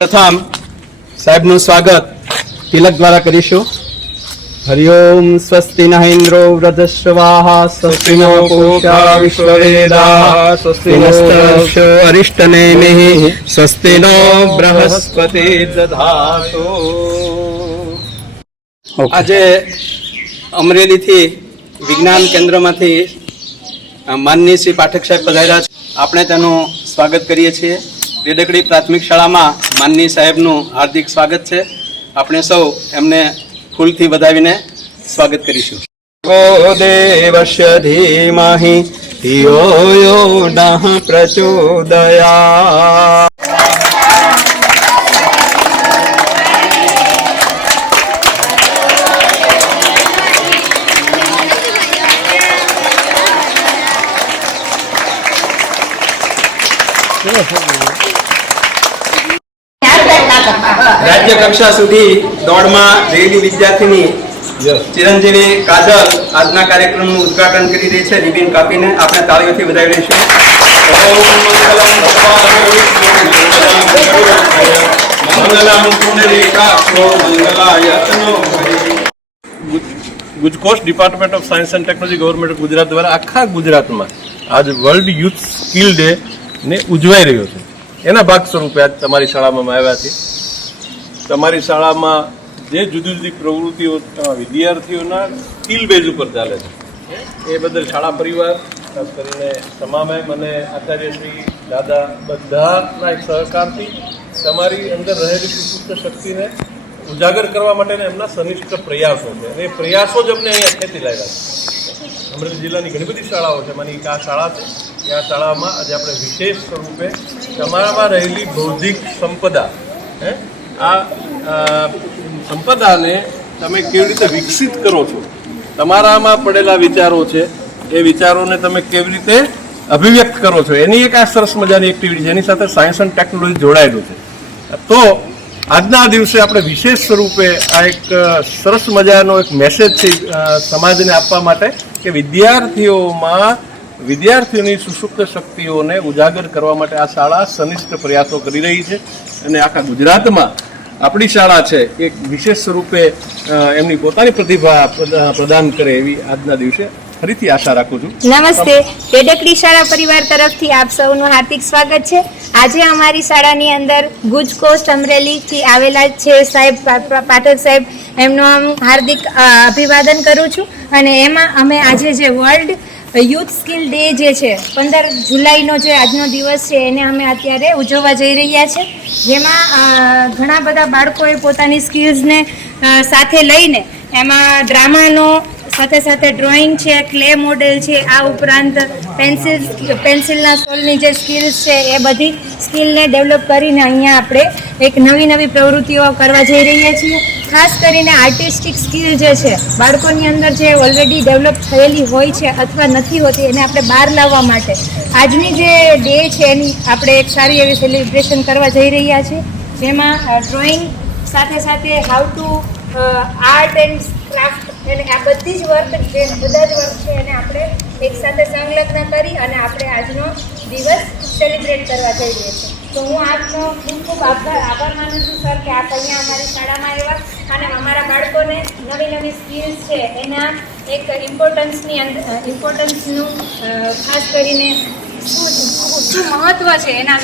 પ્રથમ સાહેબનું સ્વાગત તિલક દ્વારા કરીશું. હરિઓમ સ્વસ્તિ ન ઇન્દ્રો વૃધશ્રવાહ સ્વસ્તિ નો પૂષા વિશ્વવેદાઃ સ્વસ્તિ નસ્તર્ષો અરિષ્ટનેમિઃ સ્વસ્તિ નો બૃહસ્પતિ દધાતુ. આજે અમરેલીથી વિજ્ઞાન કેન્દ્રમાંથી માનનીય શ્રી પાઠક સાહેબ પધાર્યા છે. આપણે તેનું સ્વાગત કરીએ છીએ. રેડકડી પ્રાથમિક શાળામાં માનનીય સાહેબનું હાર્દિક સ્વાગત છે. આપણે સૌ એમને ફૂલથી વધાવીને સ્વાગત કરીશું. દેવસ્ય ધીમહિ ધિયો યો નઃ પ્રચોદયાત્. રાજ્ય કક્ષા સુધી દોડમાં રહેલી વિદ્યાર્થીની ચિરંજીવી કાજલ આજના કાર્યક્રમનું ઉદ્ઘાટન કરી રહી છે. રિબિન કાપીને આપણે તાળીઓથી વધાવી રહીશું. ગુજકોસ્ટ department of science and technology government of Gujarat દ્વારા આખા ગુજરાતમાં આજ વર્લ્ડ યુથ સ્કિલ ડે ને ઉજવાઈ રહ્યો છે. એના ભાગ સ્વરૂપે આજ તમારી શાળામાં આવ્યા છે. તમારી શાળામાં જે જુદી જુદી પ્રવૃત્તિઓ વિદ્યાર્થીઓના સ્કિલ બેઝ ઉપર ચાલે છે એ બદલ શાળા પરિવાર ખાસ કરીને તમામે મને આચાર્યશ્રી દાદા બધાના એક સહકારથી તમારી અંદર રહેલી સુસુપ્ત શક્તિને ઉજાગર કરવા માટેના એમના સનિષ્ઠ પ્રયાસો છે. અને એ પ્રયાસો જ અમને અહીંયા ખેતી લાગ્યા છે. અમરેલી જિલ્લાની ઘણી બધી શાળાઓ છે. માની આ શાળા છે કે આ શાળામાં આજે આપણે વિશેષ સ્વરૂપે તમારામાં રહેલી બૌદ્ધિક સંપદા આ સંપદાને તમે કેવી રીતે વિકસિત કરો છો, તમારામાં પડેલા વિચારો છે એ વિચારોને તમે કેવી રીતે અભિવ્યક્ત કરો છો, એની એક આ સરસ મજાની એક્ટિવિટી છે. એની સાથે સાયન્સ એન્ડ ટેકનોલોજી જોડાયેલું છે. તો આજના દિવસે આપણે વિશેષ સ્વરૂપે આ એક સરસ મજાનો એક મેસેજ છે સમાજને આપવા માટે કે વિદ્યાર્થીઓની સુષુપ્ત શક્તિઓને ઉજાગર કરવા માટે આ શાળા સનિષ્ઠ પ્રયાસો કરી રહી છે. અને આખા ગુજરાતમાં આપણી શાળા છે એક વિશેષ સ્વરૂપે એમની પોતાની પ્રતિભા પ્રદાન કરે એવી આજના દિવસે ફરીથી આશા રાખું છું. નમસ્તે. રેડકડી શાળા પરિવાર તરફથી આપ સૌનું હાર્દિક સ્વાગત છે. આજે અમારી શાળાની અંદર ગુજકોસ્ટ અમરેલીથી આવેલા છે સાહેબ પાઠક સાહેબ, એમનું હું હાર્દિક અભિવાદન કરું છું. અને એમાં અમે આજે જે વર્લ્ડ યુથ સ્કિલ ડે જે છે 15 જુલાઈનો જે આજનો દિવસ છે એને અમે અત્યારે ઉજવવા જઈ રહ્યા છે. જેમાં ઘણા બધા બાળકોએ પોતાની સ્કિલ્સને સાથે લઈને એમાં ડ્રામાનો સાથે સાથે ડ્રોઈંગ છે, ક્લે મોડેલ છે, આ ઉપરાંત પેન્સિલના સ્ટોલની જે સ્કિલ્સ છે એ બધી સ્કિલને ડેવલપ કરીને અહીંયા આપણે એક નવી પ્રવૃત્તિઓ કરવા જઈ રહ્યા છીએ. ખાસ કરીને આર્ટિસ્ટિક સ્કિલ જે છે બાળકોની અંદર જે ઓલરેડી ડેવલપ થયેલી હોય છે અથવા નથી હોતી એને આપણે બહાર લાવવા માટે આજની જે ડે છે એની આપણે એક સારી એવી સેલિબ્રેશન કરવા જઈ રહ્યા છીએ. જેમાં ડ્રોઈંગ સાથે સાથે how to art and craft એટલે આ બધી જ વર્ક જે બધા જ વર્ક છે એને આપણે એકસાથે સંલગ્ન કરી અને આપણે આજનો દિવસ સેલિબ્રેટ કરવા જઈ રહ્યા છીએ. તો હું આપનો ખૂબ આભાર માનું છું સર કે આપ અહીંયા અમારી શાળામાં આવ્યા અને અમારા બાળકોને નવી સ્કિલ્સ છે એના એક ઇમ્પોર્ટન્સનું ખાસ કરીને શું મહત્ત્વ છે એના